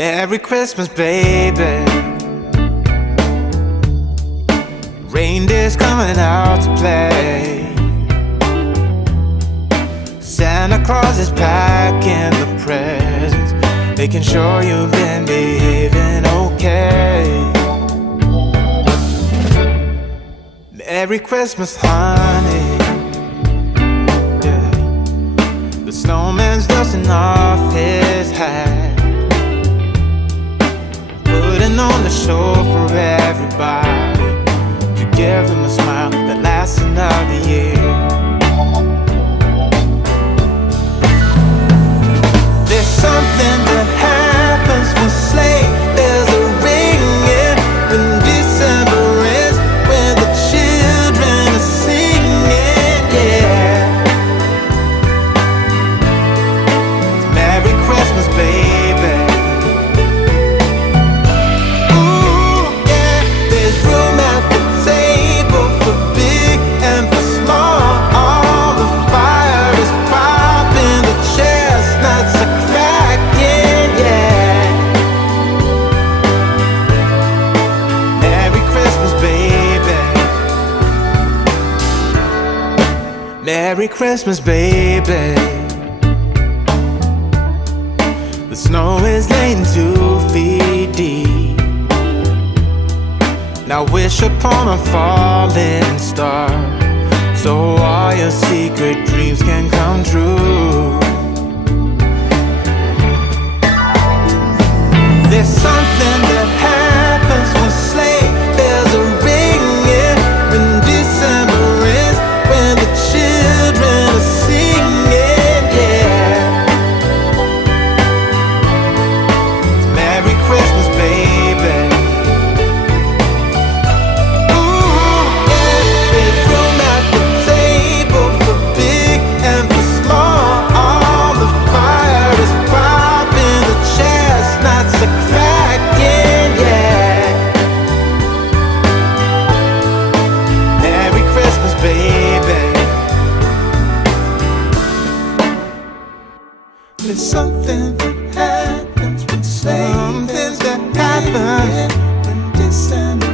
Merry Christmas, baby. Reindeer's coming out to play. Santa Claus is packing the presents, making sure you've been behaving okay. Merry Christmas, honey. Yeah. snowman's dusting off his hat, putting on the show for everybody, to give them a smile that lasts another year. There's something that happens when sleigh bells are ringing, when December ends, when the children are singing, yeah. It's Merry Christmas, baby. Ooh, yeah. There's room at the table for big and for small. All the fire is popping, the chestnuts are cracking, yeah. Merry Christmas, baby. Merry Christmas, baby. The snow is laying 2 feet deep. Now wish upon a falling star, so all your secret dreams can come true. There's something that happens when sleigh bells are ringing, when December ends, when the children are singing, yeah. It's Merry Christmas, baby. Ooh, yeah. There's room at the table for big and for small. All the fire is popping, the chestnuts are cracking, yeah. Merry Christmas, baby. There's something that happens when sleigh bells are ringing, when December